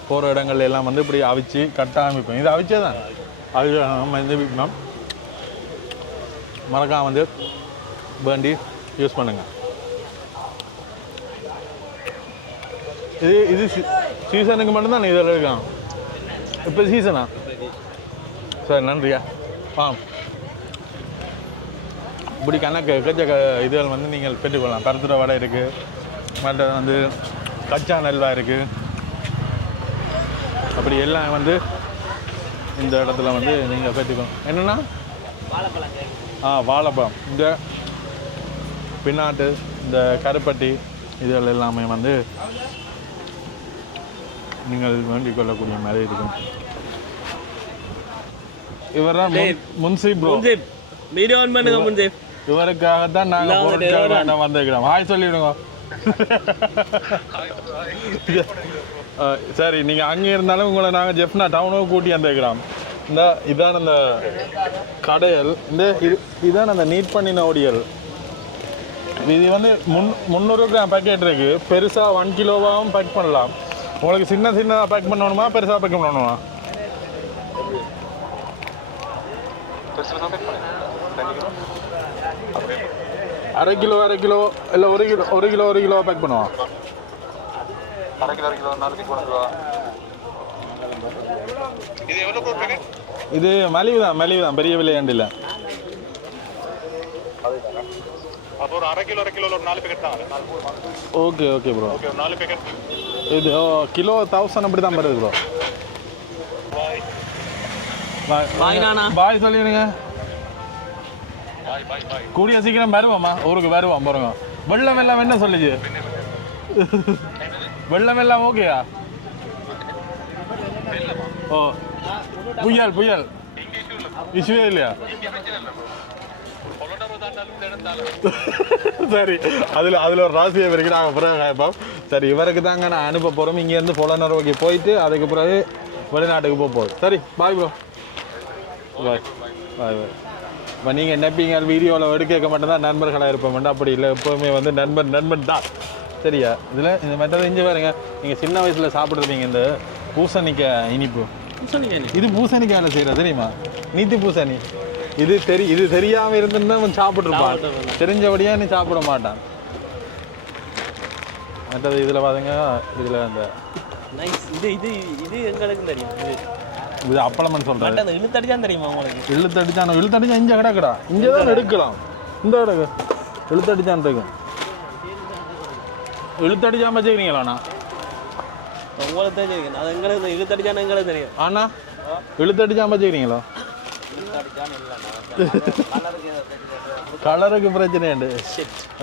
போகிற இடங்கள்ல எல்லாம் வந்து இப்படி அவிச்சு கட்டாமல் விற்போம். இது அவிச்சே தான் அது நம்ம இந்த விற்போம். மறக்காம வந்து வேண்டி யூஸ் பண்ணுங்கள். இது சீசனுக்கு மட்டும்தான் இதில் இருக்கான். இப்போ சீசனா சரி நன்றியா. இப்படி கணக்கு இதுகள் வந்து நீங்கள் பெற்றுக்கொள்ளலாம். பருத்துற வடை இருக்குது. மற்ற வந்து கச்சா நெல்வா இருக்குது. அப்படி எல்லாம் வந்து இந்த இடத்துல வந்து நீங்கள் பெற்றுக்கணும். என்னென்னா வாழைப்பழம். இந்த பின்னாட்டு இந்த கருப்பட்டி இதுகள் எல்லாமே வந்து நீங்கள் வேண்டிக் கொள்ளக்கூடிய மாதிரி இருக்கும். இவர் தான் முன்சி ப்ரோ. வீடியோ ஆன் பண்ணுங்க முன்சி. இவருக்காகத்தான் நாங்கள் பொருட்கள் வந்திருக்கிறோம். ஹாய் சொல்லிவிடுங்க. சரி, நீங்கள் அங்கே இருந்தாலும் உங்களை நாங்கள் ஜெஃப்னா டவுனுக்கு கூட்டி வந்துருக்கிறோம். இதான் அந்த கடையல். இதான் அந்த நீட் பண்ணின ஒடியல். இது வந்து 300 கிராம் பேக்கெட் இருக்கு. பெருசாக 1 கிலோவாகவும் பேக் பண்ணலாம். உங்களுக்கு சின்னதாக பேக் பண்ணணுமா, பெருசாக பேக் பண்ணணுமா? அரை கிலோ இல்லை 1 கிலோ பேக் பண்ணுவோம். இது மலிவு தான், பெரிய விலையாண்டு இல்லை. Okay bro. இது கிலோ 1000 அப்படி தான் வருது ப்ரோ. பாய் சொல்லிடுங்க. கூடிய சீக்கிரம் வருவோம்மா, ஊருக்கு வருவோம் பாருங்க. வெள்ளம் எல்லாம் என்ன சொல்லுச்சு? வெள்ளம் எல்லாம் ஓகேயா? ஓ, புயல் இஷ்யூவே இல்லையா? சரி, அதில் ஒரு ராசியை வரைக்கும் நாங்கள் பிறகு கேட்போம். சரி, இவருக்கு தாங்க நான் அனுப்ப போகிறோம். இங்கேருந்து பொலனறுவைக்கு போயிட்டு அதுக்கு பிறகு வெளிநாட்டுக்கு போகுது. சரி, பாய் ப்ரோ. பாய். இப்போ நீங்கள் நினைப்பீங்க வீடியோவில் எடுக்க மட்டும்தான் நண்பர்களாக இருப்போம். அப்படி இல்லை, எப்போவுமே வந்து நண்பன் தான். சரியா? இதில் இந்த மெத்தட் இங்கே பாருங்க. நீங்கள் சின்ன வயசில் சாப்பிட்ருப்பீங்க இந்த பூசணிக்காய் இனிப்பு. இது பூசணிக்காயில் செய்கிறது தெரியுமா? நீத்தி பூசணி. இது தெரியாமல் இருந்துன்னா அவன் சாப்பிட்ருப்பான். தெரிஞ்சபடியாக நீ சாப்பிட மாட்டான். மற்றது இதில் பாருங்க, இதில் அந்த இது எங்களுக்கு தெரியும். இது அப்பளம்னு சொல்கிறேன். இழுத்தடிச்சான் தெரியுமா உங்களுக்கு? இழுத்தடிச்சா இங்கே கிடக்குடா. இங்கே தான் எடுக்கலாம். இந்த கிடக்கு இழுத்தடிச்சான் இருக்கும். இழுத்தடிச்சாம வச்சுக்கிறீங்களாண்ணா? உங்களுக்கு தெரியும். அது எங்களுக்கு இழுத்தடிச்சான்னு எங்களுக்கு தெரியும். ஆண்ணா, இழுத்தடிச்சாம வச்சுக்கிறீங்களா? கலருக்கு பிரச்சனை உண்டு.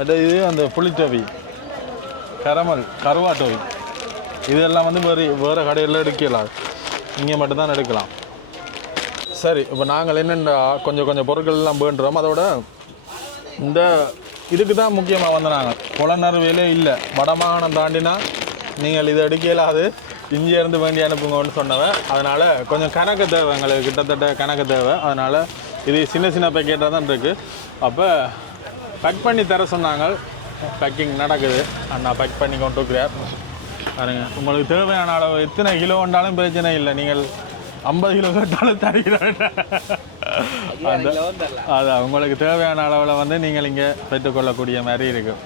இது அந்த புளிட்டோவி, கருவாட்டோவி இதெல்லாம் வந்து வேறு கடையில் எடுக்கலாம். இங்கே மட்டும்தான் எடுக்கலாம். சரி, இப்போ நாங்கள் என்னென்னா கொஞ்சம் பொருட்கள் எல்லாம் வேண்டுறோம். அதோட இந்த இதுக்கு தான் முக்கியமாக வந்து நாங்கள் புலனறுவையிலே இல்லை, வடமாகாணம் தாண்டினா நீங்கள் இதை எடுக்கலாது, இங்கே இருந்து வேண்டி அனுப்புங்கன்னு சொன்னவன். அதனால் கொஞ்சம் கணக்கு தேவை, எங்களுக்கு கிட்டத்தட்ட கணக்கு தேவை. அதனால் இது சின்ன பேக்கெட்டாக தான் இருக்குது. அப்போ பேக் பண்ணி தர சொன்னாங்க. பேக்கிங் நடக்குது. அண்ணா பேக் பண்ணி கொண்டு இருக்கிறார் பாருங்க. உங்களுக்கு தேவையான அளவு எத்தனை கிலோ வந்தாலும் பிரச்சனை இல்லை. நீங்கள் 50 கிலோ கேட்டாலும் தருகிறேன். அதான் உங்களுக்கு தேவையான அளவில் வந்து நீங்கள் இங்கே பெற்றுக்கொள்ளக்கூடிய மாதிரி இருக்கும்.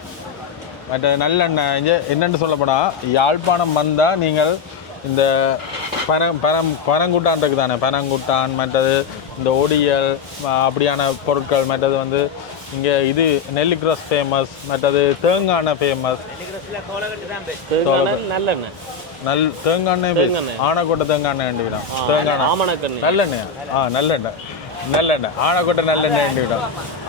மற்ற நல்லெண்ணெய் இங்கே என்னென்னு சொல்லப்படா, யாழ்ப்பாணம் வந்தால் நீங்கள் இந்த பனங்குட்டான் இருக்குது தானே, பனங்குட்டான், மற்றது இந்த ஒடியல் அப்படியான பொருட்கள். மற்றது வந்து இங்கே இது நெல்லிக்ரஸ் ஃபேமஸ், மற்றது தேங்காய் ஃபேமஸ். தேங்காய் ஆனைக்கோட்டை தேங்காய் வேண்டிவிடும். தேங்காய் நல்லெண்ணெய், நல்லெண்ணெய் ஆனைக்கோட்டை நல்லெண்ணெய் வேண்டிவிடும்.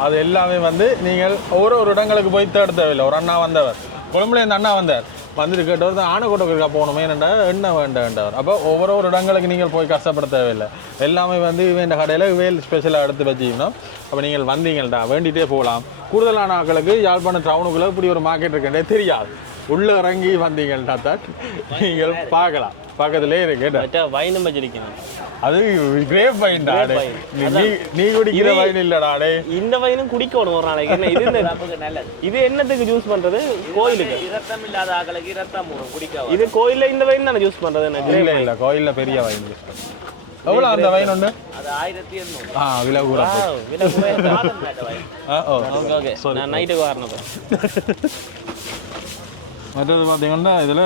அது எல்லாமே வந்து நீங்கள் ஒரு இடங்களுக்கு போய் தேட தேவையில்லை. ஒரு அண்ணா வந்தவர், கொழும்புல இந்த அண்ணா வந்தார், வந்துட்டு கேட்டவர் தான் ஆனைக்கோட்டைக்கு போகணுமே எண்ணெய் வேண்டவர். அப்போ ஒவ்வொரு இடங்களுக்கு நீங்கள் போய் கஷ்டப்பட தேவையில்லை. எல்லாமே வந்து இந்த கடையில் வேல் ஸ்பெஷலாக எடுத்து வச்சுக்கணும். அப்போ நீங்கள் வந்தீங்கள்டா வேண்டிகிட்டே போகலாம். கூடுதலான ஆட்களுக்கு யாழ்ப்பாணம் டவுனுக்குள்ளே இப்படி ஒரு மார்க்கெட் இருக்குன்றே தெரியாது. உள்ளே இறங்கி வந்தீங்கள்டா தான் நீங்கள் பார்க்கலாம். பக்கத்துலேயே இருக்கு வைன் வச்சிருக்கணும். அது கிரேப் வைன்டா. நீ குடிக்கிற வைன் இல்லடா. இந்த வைனும் குடிக்கணும் ஒரு நாளைக்கு. இது என்னத்துக்கு ஜூஸ் பண்றது? கோயிலுக்கு இரத்தம் இல்லாத ஆட்களுக்கு இரத்தம் குடிக்க. இது கோயில்ல இந்த வைன் தானே ஜூஸ் பண்றது? இல்ல கோயில்ல பெரிய வைன். எவ்வளோ அந்த வைன் ஒன்று? அது 1800. விலை கூட. நான் நைட்டுக்கு வரணும். மற்றது பார்த்தீங்கன்னா இதில்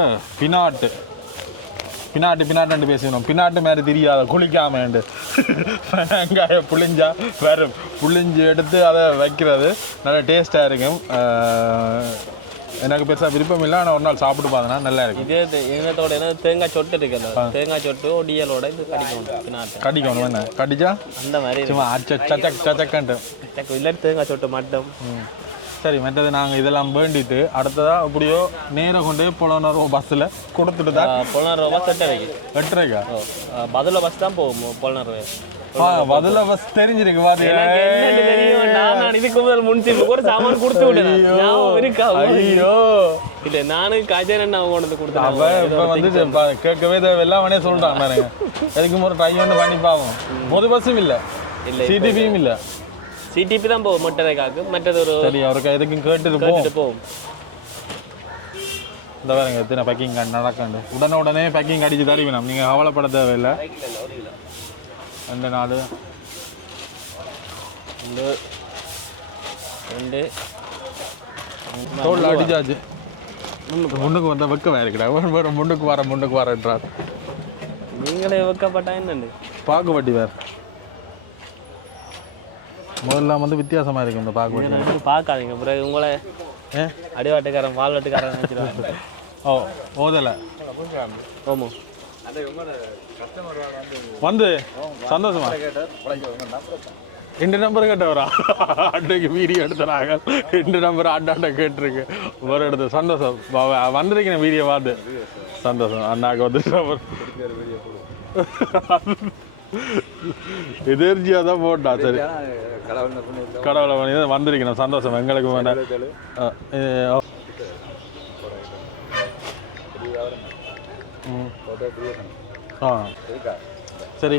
பின்னாட்டு பேசணும். பின்னாட்டு மாதிரி தெரியாத குளிக்காமண்டு வெங்காயம் புளிஞ்சா வரும். புளிஞ்சு எடுத்து அதை வைக்கிறது நல்லா டேஸ்ட்டாக இருக்கும். எனக்கு பெருசாக விருப்பம் இல்லை, ஆனால் ஒரு நாள் சாப்பிட்டு பார்த்தேன்னா நல்லா இருக்கும். இதே எங்கத்தோட என்ன தேங்காய் சொட்டு இருக்குது. தேங்காய் சொட்டு ஒடியலோட இது கடிக்கணும். என்ன கடிச்சா அந்த மாதிரி சும்மா சச்சக்கன்ட்டு இல்லை. தேங்காய் சொட்டு மட்டும் சரி மற்றது நாங்கள் இதெல்லாம் வேண்டிட்டு அடுத்ததா அப்படியோ நேராக கொண்டு போய் புலனர்வ பஸ்ஸில் கொடுத்துட்டு தான் புலனர்வ பஸ் 8:30 8:30 பதில பஸ் தான் போகும் புலனர்வ பதில பஸ் தெரிஞ்சிருக்கு பாத்தீங்க இதுக்கு முதல் முன்சிப்பு கூட சாமான் கொடுத்து விடுறேன் ஐயோ இல்ல நானும் காஜன் என்ன கொண்டு கொடுத்தேன் இப்ப வந்து கேட்கவே எல்லாம் அவனே சொல்றான் பாருங்க எதுக்கு ஒரு ட்ரை ஒன்று பண்ணி பாவோம் பொது பஸ்ஸும் இல்ல சிடிபியும் இல்ல சிடிபி தான் போகும் மொட்டரைக்காக்கு மற்றது ஒரு சரி அவருக்கு எதுக்கும் கேட்டுட்டு போகும் இந்த பாருங்க எத்தனை பேக்கிங் நடக்காண்டு உடனே பேக்கிங் அடிச்சு தருவினோம் நீங்க கவலைப்பட தேவையில்லை 2 4 2 தோல் அடிச்சாச்சு முன்னுக்கு வந்தா வெக்கமா இருக்குடா முன்னுக்கு வரன்றார் நீங்களே வைக்கப்பட்டா என்னண்டு பாக்குப்பட்டி வேற முதல்ல வந்து வித்தியாசமா இருக்கு இந்த பாக்குப்பட்டி பார்க்காதீங்க பிறகு உங்களை அடிவாட்டுக்காரன் வாழ்வாட்டுக்காரன் நினைச்சிருவாங்க ஓ ஓதலை ஓமோ வந்து சந்தோஷமா 2 நம்பர் கேட்டவரா அன்றைக்கு வீடியோ எடுத்துறாங்க 2 நம்பர் அண்ணாண்ட கேட்டிருக்கு ஒரு இடத்துல சந்தோஷம் வந்திருக்கேன் வீடியோ பார்த்து சந்தோஷம் அண்ணாக்கு வந்து நம்பர் எதிர்ச்சியா தான் போட்டா சரி கடவுளை பண்ணி தான் வந்திருக்கணும் சந்தோஷம் எங்களுக்கு சரி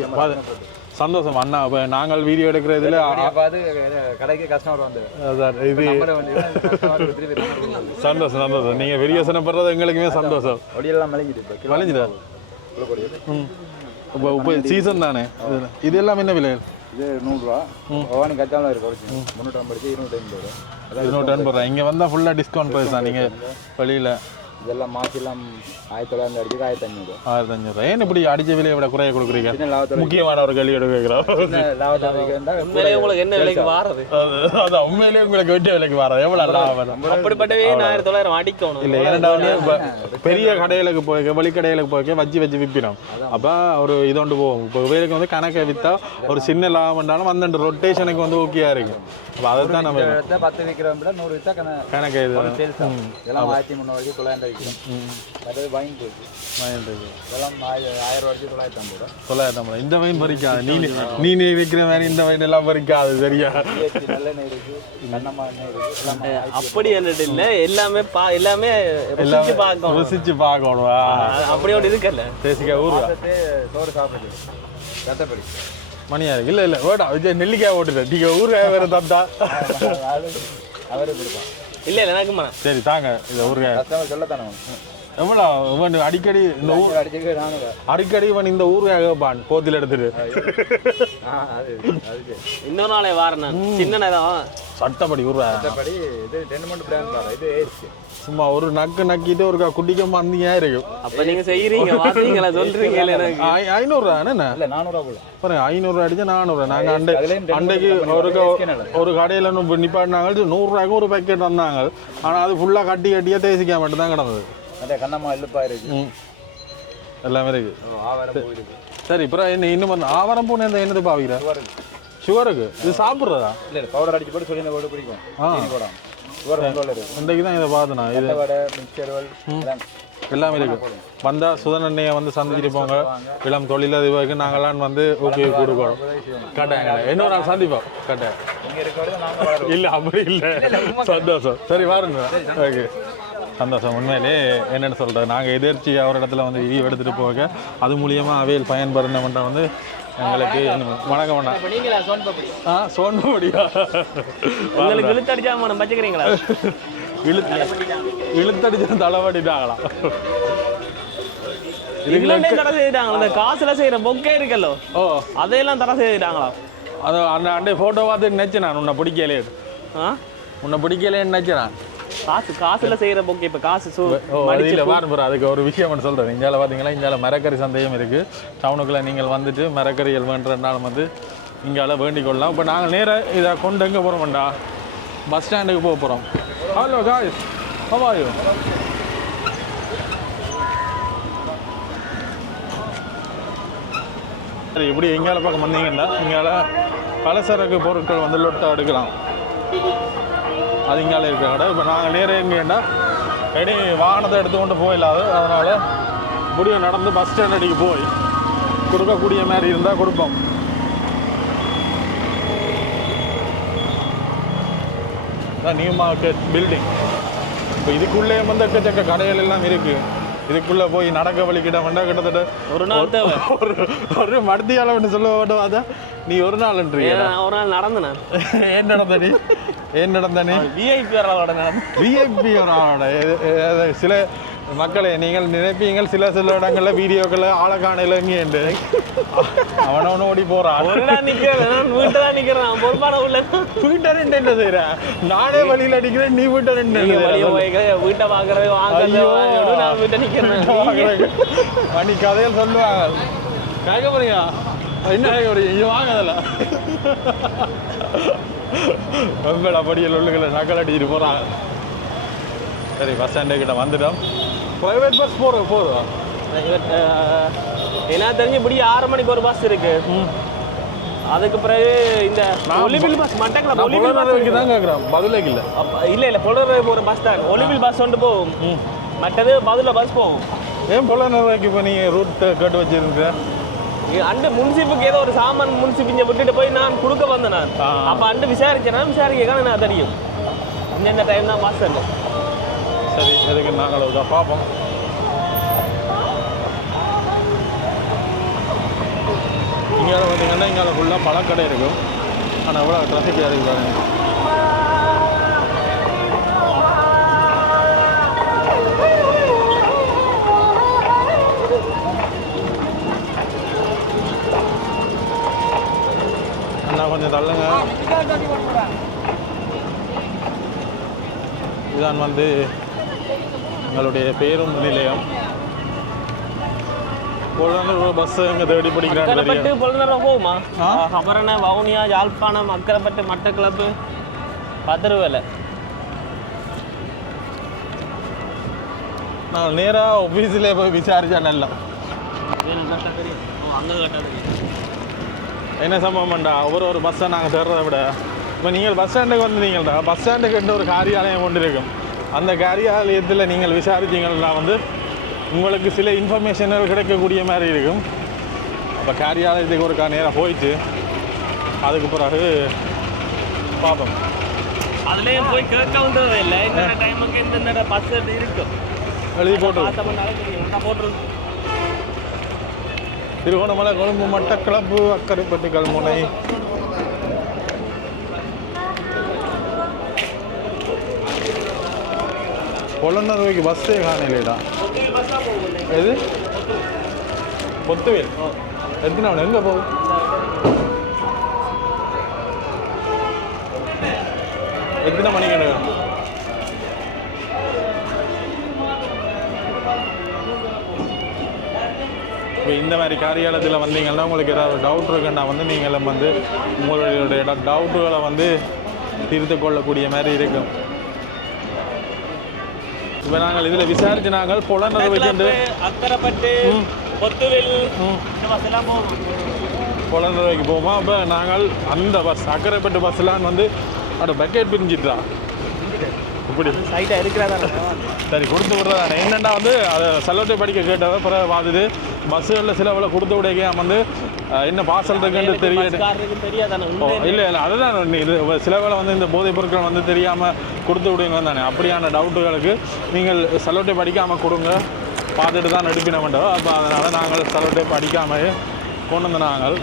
சந்தோஷம் அண்ணா இப்போ நாங்கள் வீடியோ எடுக்கிறதுல கடைக்கு கஸ்டமர் வந்து இது சந்தோஷம் நீங்கள் வெரியேசனை படுறது எங்களுக்குமே சந்தோஷம் ஒடியெல்லாம் வளைஞ்சிட்டா இப்போ சீசன் தானே இது எல்லாம் என்ன விலை இது 100 ரூபா பவானி கச்சாலும் இருக்கு 350 250 250 இங்கே வந்தால் ஃபுல்லாக டிஸ்கவுண்ட் ப்ரைஸ் தான் நீங்கள் வெளியில் இதெல்லாம் மாசிலாம் 1900 அடிக்குது 1500 ஏன் இப்படி அடிச்ச விலையை விட குறைய கொடுக்குறீங்க முக்கியமான ஒரு கேள்வி எடுக்கிறோம் உங்களுக்கு என்ன விலைக்கு வாரது அதான் உண்மையிலேயே உங்களுக்கு வெட்டிய விலைக்கு வாரது எவ்வளோ லாபம் அப்படிப்பட்டவே 1900 அடிக்கணும் இல்லை இரண்டாவது பெரிய கடைகளுக்கு போய் வெளிக்கடைகளுக்கு போய் வச்சு விற்பினோம் அப்போ ஒரு இது ஒன்று போகும் இப்போ வேலைக்கு வந்து கணக்கை விற்றா ஒரு சின்ன லாபம் பண்ணாலும் அந்த ரொட்டேஷனுக்கு வந்து ஓகேயா இருக்கு அப்போ அதை தான் நம்ம 10 விற்கிறோம் 100 விற்றா கணக்கு இது இதெல்லாம் 1300 வரைக்கும் 900 அதாவது வைன் போச்சு இதெல்லாம் 1000 வரைக்கும் 950 இந்த வைன் பறிக்காது நீ வைக்கிற மாதிரி இந்த வைன் எல்லாம் பறிக்காது சரியா நல்லெண்ணெய் இருக்கு கண்ணம்மா எண்ணெய் இருக்கு அப்படி என்னட்டு இல்லை எல்லாமே எல்லாமே ருசிச்சு பார்க்கணும் அப்படி ஒன்று இருக்குல்ல தேசிக்கா ஊர் சோறு சாப்பிடுது ரத்தப்படி மணியா இருக்கு இல்லை வேடா விஜய் நெல்லிக்காய் ஓட்டுது நீங்க ஊறுகாய் வேற தந்தா அவரு கொடுப்பான் இல்லை எனக்கு மனம் சரி தாங்க இதை ஊறுகாய் சொல்லத்தானே எவ்வளோ இவன் அடிக்கடி இந்த அடிக்கடி இவன் இந்த ஊறுகாய் கேட்பான் போத்தில் எடுத்துட்டு இன்னொரு நாளே வாரேன் நான் சின்ன நேரம் சட்டப்படி ஊறுகாய் இது 2 பிராண்ட் இது சும்மா ஒரு நக்கிட்டு ஒரு குட்டிக்கம்மா அந்தீங்க இருக்கும் அப்ப நீங்க செய்யறீங்க வாசீங்களா சொல்றீங்க எனக்கு 500 ரூபா என்ன இல்ல 400 ரூபா பாருங்க 500 அடிச்சா 400 நாங்க அன்றைக்கு ஒரு கடையில நிப்பாட்டினாங்க 100 ரூபாய்க்கு ஒரு பேக்கெட் தந்தாங்க ஆனா அது ஃபுல்லா கட்டியா தேசிக்காய் மட்டும் தான் கிடந்தது அதே கண்ணம்மா இல்லப்பா இருக்கு எல்லாமே இருக்கு ஆவாரம் பூ இருக்கு சரி இப்போ என்ன இன்னும் ஆவாரம் பூ என்னது பாவிக்கிற சுகருக்கு இது சாப்பிட்றதா இல்ல பவுடர் அடிச்சு போட்டு சொல்லி போட்டு பிடிக்கும் போடாம இன்றைக்கு தான் இதை பார்த்தேன் இது எல்லாமே இருக்கு வந்தா சுதனண்ணையை வந்து சந்திச்சுட்டு போங்க இளம் தொழிலதிபருக்கு நாங்களாம் வந்து ஓகே கொடுக்கணும் கட்டாயங்க இன்னொரு நாள் சந்திப்போம் கட்டாயம் இல்லை அப்படி இல்லை சந்தோஷம் சரி வாருங்க ஓகே சந்தோஷம் உண்மையிலே என்னென்னு சொல்கிறது நாங்கள் எதிர்ச்சி அவர் இடத்துல வந்து வீடியோ எடுத்துகிட்டு போக அது மூலியமாக அவையில் பயன்படுறவன்ட்ட வந்து எங்களுக்கு வணக்கம் வேணா சோன்படியா உங்களுக்கு இழுத்தடிச்சா மனம் பச்சுக்கிறீங்களா இழுத்தடிச்சு தலைவடிட்டாங்களா இதுலயே தடை செய்தாங்களா இந்த காசுல செய்யற பொக்கே இருக்கல்லோ அதையெல்லாம் தடை செய்தாங்களா அது அந்த அண்டை ஃபோட்டோ பார்த்து நினைச்சேன் நான் உன்னை பிடிக்கலே உன்னை பிடிக்கலேன்னு நினைச்சேன் காசுல செய்யற பொக்கே இப்ப காசு அதுக்கு ஒரு விஷயம் சொல்றேன் இந்தியாவில் பார்த்தீங்கன்னா இந்தியாவில் மரக்கறி சந்தையும் இருக்கு டவுனுக்குள்ள நீங்கள் வந்துட்டு மரக்கறிகள் வேண்டுறதுனால வந்து இங்கால வேண்டிக் கொள்ளலாம் இப்போ நாங்கள் நேராக இதை கொண்டு எங்கே போகிறோம்டா பஸ் ஸ்டாண்டுக்கு போக போகிறோம் hello guys how are you சரி இப்படி எங்கால பக்கம் வந்தீங்கன்னா இங்கால பலசரக்கு பொருட்கள் வந்து லொட்டை எடுக்கலாம் அது இங்கால இருக்கிற கடை. இப்போ நாங்கள் நேரே எங்கேன்னா ரெடி வாகனத்தை எடுத்துக்கொண்டு போயிடலாது. அதனால் முடிவு நடந்து பஸ் ஸ்டாண்ட் அடிக்கு போய் கொடுக்கக்கூடிய மாதிரி இருந்தால் கொடுப்போம். New market building. இப்போ இதுக்குள்ளே வந்து எக்கச்சக்க கடைகள் எல்லாம் இருக்குது. இதுக்குள்ளே போய் நடக்க வலிக்கிட்ட வேண்டாம். கிட்டத்தட்ட ஒரு நாள் தேவை. ஒரு மடுத்தி அளவுன்னு சொல்ல வேண்டாம். அதான் நீ ஒரு நாள்ன்றீங்க. ஒரு நாள் நடந்தேன். ஏன் நடந்தடி? ஏன் நடந்தானே? விஐபி வரலோட நடந்து. விஐபி ஒரு சில மக்களை நீங்கள் நினைப்பீங்கள் சில இடங்களில் வீடியோக்களை ஆளக்கானையில் எங்கேண்டு அவனவனு ஓடி போறான். வீட்டை தான் நிற்கிறேன். பொறுப்பான உள்ள வீட்டை ரெண்டு என்ன செய்கிறேன்? நானே வழியில் அடிக்கிறேன், நீ வீட்டை ரெண்டு வீட்டை பார்க்கறது வாங்குறது. நான் வீட்டை நிற்கிறேன். மணி கதையில் சொல்லுவாங்க. கேட்க போறீங்க? என்ன கேட்க போறீங்க? இது வாங்கதில்ல வெம்பேடா படியில் உள்ளுகளை நக்கல் அடிச்சுட்டு போகிறாங்க. சரி, பஸ் ஸ்டாண்டு கிட்ட வந்துட்டோம். ப்ரைவேட் பஸ் போதும். என்ன தெரிஞ்சு இப்படி 6 மணிக்கு ஒரு பஸ் இருக்கு. அதுக்கு பிறகு இந்த ஒலிவில் பஸ் மட்டக்களப்பு ஒலிவில் தான் கேட்குறேன். பதிலுக்கு இல்லை. இல்லை பொலர் ஒரு பஸ் தான். ஒலிவில் பஸ் கொண்டு போகும். மற்றது பதில பஸ் போகும். ஏன் பொலநர்வைக்கு இப்போ நீங்கள் ரூட் கேட்டு வச்சிருக்க? அண்டு முன்சிப்புக்கு ஏதோ ஒரு சாமான் முன்சிப்பு விட்டுட்டு போய் நான் கொடுக்க வந்தேன். நான் அப்போ அண்டு விசாரிக்க நான் தெரியும் இந்த டைம் தான் பஸ் இல்லை. சரி, எதுக்கு நாங்கள் அதை பார்ப்போம். இங்கே பார்த்தீங்கன்னா இங்கே ஃபுல்லாக பழக்கடை இருக்கும். ஆனால் எவ்வளோ டிராஃபிக் இருக்கு பாருங்க. அண்ணா கொஞ்சம் தள்ளுங்க. இதுதான் வந்து எங்களுடைய பேருந்து நிலையம். பொழுதுநர் பஸ் எங்கே தேடி படிக்கிறாங்க. பொழுதுநர் போகுமா? அப்புறம் வவுனியா, யாழ்ப்பாணம், அக்கரைப்பட்டு, மட்டக்களப்பு, பத்திரவேலை. நான் நேராக ஆஃபீஸில் போய் விசாரிச்சா நல்லா. என்ன சம்பவம்டா, ஒரு பஸ்ஸை நாங்கள் தேடுறதை விட இப்போ நீங்கள் பஸ் ஸ்டாண்டுக்கு வந்தீங்கள்டா, பஸ் ஸ்டாண்டுக்கு ஒரு காரியாலயம் கொண்டு இருக்கும். அந்த காரியாலயத்தில் நீங்கள் விசாரித்தீங்கன்னா வந்து உங்களுக்கு சில இன்ஃபர்மேஷன்கள் கிடைக்கக்கூடிய மாதிரி இருக்கும். அப்போ காரியாலயத்துக்கு ஒரு நேராக போயிட்டு அதுக்கு பிறகு பார்ப்போம். அதுலேயே போய் கேட்கவும் தேவையில்லை. இந்த டைமுக்கு இந்த பஸ் இருக்கும் எழுதி போட்டு திருகோணமலை, கொழும்பு, மட்டக்களப்பு, அக்கரைப்பட்டு, கல்முனை. பொலநர்வைக்கு பஸ்ஸே காணலைடா. எது பொத்துவேல்? எத்தனை அவன் எங்கே போகும்? எத்தனை மணிக்கு? இப்போ இந்த மாதிரி காரியாலயத்தில் வந்தீங்கன்னா உங்களுக்கு ஏதாவது டவுட் இருக்குன்னா வந்து நீங்களும் வந்து உங்களுடைய டவுட்டுகளை வந்து தீர்த்து கொள்ளக்கூடிய மாதிரி இருக்கும். இப்போ நாங்கள் இதில் விசாரிச்சு நாங்கள் பொலநர்வைக்கு அக்கரைப்பட்டு, பொத்துவேல் பொலநர்வைக்கு போவோம். அப்போ நாங்கள் அந்த பஸ் அக்கரைப்பட்டு பஸ்லாம் வந்து அதோட பக்கெட் பிரிஞ்சிட்டா இப்படி சைட்டாக இருக்கிறதா. சரி, கொடுத்து விட்றதானே. என்னென்னா வந்து அதை செலவட்டை படிக்க கேட்டவ பிறகு பார்த்துட்டு பஸ்ஸுகளில் சிலவில் கொடுத்து விடைக்க வந்து என்ன பார்சல் இருக்குன்னு தெரியாது. இல்லை அதுதான் இது சிலவில் வந்து இந்த போதைப் பொருட்கள் வந்து தெரியாமல் கொடுத்து விடுங்க தானே. அப்படியான டவுட்டுகளுக்கு நீங்கள் செலவட்டை படிக்காமல் கொடுங்க, பார்த்துட்டு தான் நடிப்பின வேண்டாம். அப்போ அதனால் நாங்கள் செலவட்டை படிக்காமல் கொண்டு வந்து நாங்கள்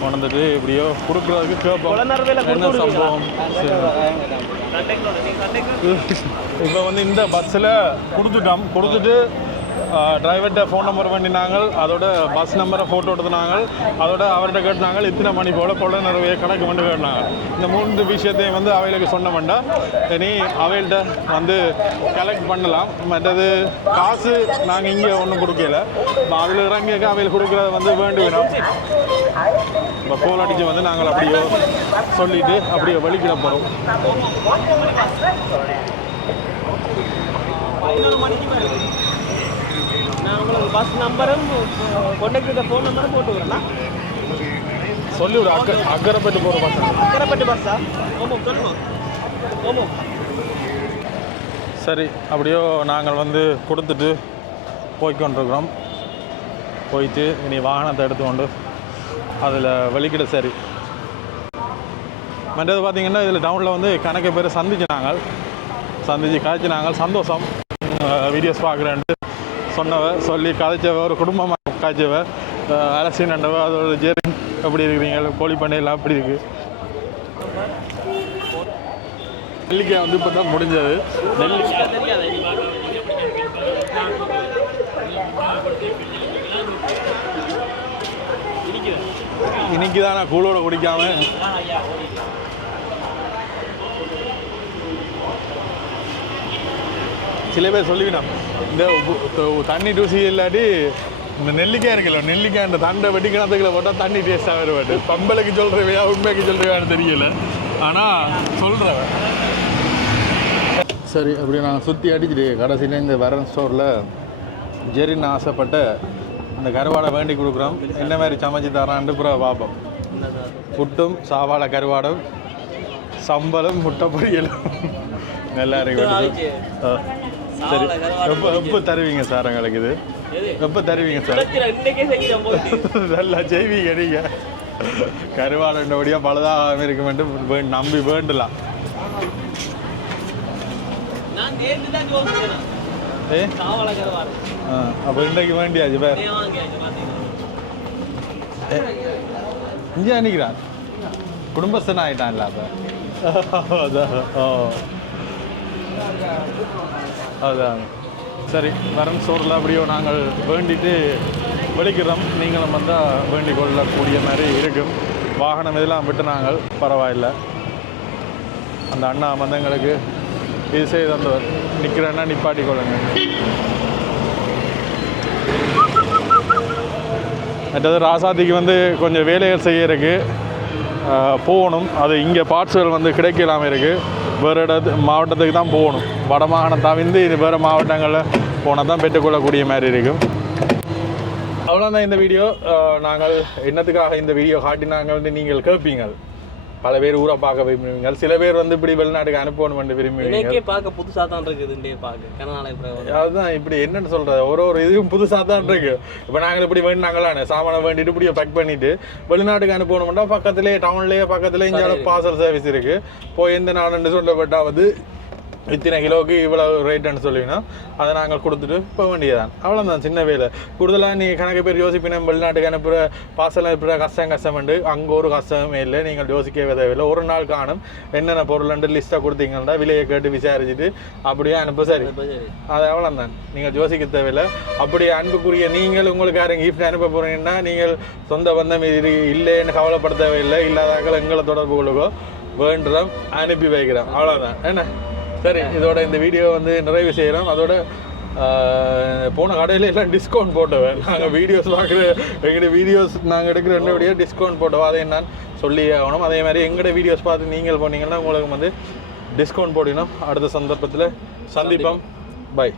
கொண்டு வந்துட்டு இப்படியோ கொடுக்குறதுக்கு கேட்போம் என்ன சம்பவம். இப்போ வந்து இந்த பஸ்ஸில் கொடுத்துட்டு டிரைவர்கிட்ட ஃபோன் நம்பர் பண்ணினாங்க. அதோட பஸ் நம்பரை ஃபோட்டோ எடுத்துனாங்க. அதோட அவர்கிட்ட கேட்டாங்க இத்தனை மணி போல் பொலநர்வையை கணக்கு பண்ணி கேட்டாங்க. இந்த 3 விஷயத்தையும் வந்து அவைகளுக்கு சொன்ன வேண்டாம். இனி அவைகள்கிட்ட வந்து கலெக்ட் பண்ணலாம். மற்றது காசு நாங்கள் இங்கே ஒன்றும் கொடுக்கல. அதில் இறங்கிக்க அவைகளுக்கு கொடுக்குறத வந்து வேணும். இப்போ கோல் அடித்து வந்து நாங்கள் அப்படியோ சொல்லிவிட்டு அப்படியே வலிக்கிட போகிறோம். நான் உங்களுக்கு பஸ் நம்பரும் கொண்டக்டர் ஃபோன் நம்பரும் போட்டு விடுறேன்னா சொல்லிவிடு. அக்கரைப்பட்டு போகிற பஸ். அக்கரைப்பட்டு பஸ்ஸா? ஆமாம் சொல்லணும். சரி, அப்படியோ நாங்கள் வந்து கொடுத்துட்டு போய்கொண்டிருக்கிறோம். போயிட்டு இனி வாகனத்தை எடுத்துக்கொண்டு அதில் வெளிக்கிட. சரி, மற்றது பார்த்திங்கன்னா இதில் டவுனில் வந்து கணக்கு பேர் சந்திச்சு காய்ச்சினாங்க. சந்தோஷம், வீடியோஸ் பார்க்குறேன்ட்டு சொல்லி கதைச்சவ, ஒரு குடும்பமாக காய்ச்சவ, அலசி நண்டவ, அதோட ஜெரி எப்படி இருக்கிறீங்க, கோழி பண்ணையெல்லாம் அப்படி இருக்குது. நெல்லிக்காய் வந்து இப்போ தான் முடிஞ்சது. இன்னைக்கு தான் நான் கூழோட குடிக்காம சில பேர் சொல்லிவினோம், இந்த தண்ணி டூசி இல்லாட்டி இந்த நெல்லிக்காய் இருக்குல்ல, நெல்லிக்காய் அந்த தண்டை வெட்டி கிணத்துக்குள்ள போட்டால் தண்ணி டேஸ்ட்டாக வருவாட்டு. பம்பளுக்கு சொல்கிறவையா உண்மைக்கு சொல்கிறவையான்னு தெரியல, ஆனால் சொல்கிறவன். சரி, அப்படி நான் சுற்றி அடிச்சுட்டு கடைசியில் இந்த வரன் ஸ்டோரில் ஜெரின்னு ஆசைப்பட்ட அந்த கருவாடை வேண்டி கொடுக்குறோம். என்ன மாதிரி சமைச்சு தரான்ட்டு அப்புறம் பார்ப்போம். புட்டும் சாவாழை கருவாடும் சம்பளம் முட்டை பொரியலும் நல்லா இருக்கு. சரி, எப்போ தருவீங்க சார் எங்களுக்கு இது? எப்போ தருவீங்க சார்? நல்லா செய்வீங்க நீங்கள். கருவாடுன்றபடியாக பலதாக இருக்குமென்ட்டு நம்பி வேண்டலாம். அப்போ இன்றைக்கு வேண்டியாச்சு பேர் இங்கே அன்னைக்கிறான் குடும்பஸ்தன் ஆகிட்டான்ல. அப்போ அதான். சரி, வரன் சோறில் அப்படியோ நாங்கள் வேண்டிட்டு வெளிக்கிறோம். நீங்களும் வந்தால் வேண்டிக் கொள்ளக்கூடிய மாதிரி இருக்கும். வாகனம் இதெல்லாம் விட்டு நாங்கள் பரவாயில்லை. அந்த அண்ணா வந்து எங்களுக்கு இது செய்து தந்தவர். நிற்கிறேன்னா நிப்பாட்டி கொள்ளுங்க. மற்றது ராசாத்திக்கு வந்து கொஞ்சம் வேலைகள் செய்யறதுக்கு போகணும். அது இங்கே பார்ட்ஸுகள் வந்து கிடைக்கலாமல் இருக்குது. வேறு மாவட்டத்துக்கு தான் போகணும். வட மாகாணம் தவிர்த்து இது வேறு மாவட்டங்களில் போனால் தான் பெற்றுக்கொள்ளக்கூடிய மாதிரி இருக்கும். அவ்வளோதான் இந்த வீடியோ. நாங்கள் என்னத்துக்காக இந்த வீடியோ காட்டினாங்கன்னு நீங்கள் கேட்பீங்க. பல பேர் ஊரை பார்க்க விரும்புவீங்க, சில பேர் வந்து இப்படி வெளிநாட்டுக்கு அனுப்பணும் விரும்புவீங்க. பார்க்க புதுசாக தான் இருக்குது. அதுதான் இப்படி என்னன்னு சொல்கிறது, ஒரு இதுவும் புதுசாக தான் இருக்கு. இப்போ நாங்கள் இப்படி வேண்டாங்களானே சாமானை வேண்டிட்டு இப்படியே பேக் பண்ணிட்டு வெளிநாட்டுக்கு அனுப்பணும்னா பக்கத்துலேயே டவுன்லேயே பக்கத்தில் இங்கே பார்சல் சர்வீஸ் இருக்குது. போய் எந்த நாடுன்னு சொல்லப்பட்டாவது இத்தனை கிலோவுக்கு இவ்வளோ ரேட்டுன்னு சொல்லிங்கன்னா அதை நாங்கள் கொடுத்துட்டு போக வேண்டியதான். அவ்வளோதான், சின்ன வேலை. கூடுதலாக நீங்கள் கணக்கு பேர் யோசிப்பினா வெளிநாட்டுக்கு அனுப்புகிற பார்சல் அனுப்புகிற கஷ்டம்ண்டு அங்கே ஒரு கஷ்டமே இல்லை. நீங்கள் யோசிக்கவே தேவையில்லை. ஒரு நாள் காணும் என்னென்ன பொருள்ன்ட்டு லிஸ்ட்டாக கொடுத்தீங்கன்னா விலையை கேட்டு விசாரிச்சுட்டு அப்படியே அனுப்ப. சரி, அது அவ்வளோதான், நீங்கள் யோசிக்க தேவையில்லை. அப்படி அன்புக்குரிய நீங்கள் உங்களுக்கு யாரும் கிஃப்ட் அனுப்ப போகிறீங்கன்னா நீங்கள் சொந்த பந்தம் இல்லைன்னு கவலைப்பட தேவையில்லை. இல்லாதாக்கள் எங்களை தொடர்பு கொள்ளுக்கோ, வேண்டுறோம், அனுப்பி வைக்கிறோம். அவ்வளோதான். என்ன சரி, இதோட இந்த வீடியோ வந்து நிறைவு செய்கிறோம். அதோட போன கடையில் எல்லாம் டிஸ்கவுண்ட் போட்டவன். நாங்கள் வீடியோஸ் பார்க்குற எங்களுடைய வீடியோஸ் நாங்கள் எடுக்கிற ரெண்டு வீடியோ டிஸ்கவுண்ட் போட்டோம். அதை என்னன்னு சொல்லி ஆகணும். அதே மாதிரி எங்களோட வீடியோஸ் பார்த்து நீங்கள் போனீங்கன்னா உங்களுக்கு வந்து டிஸ்கவுண்ட் போடணும். அடுத்த சந்தர்ப்பத்தில் சந்திப்போம். பை.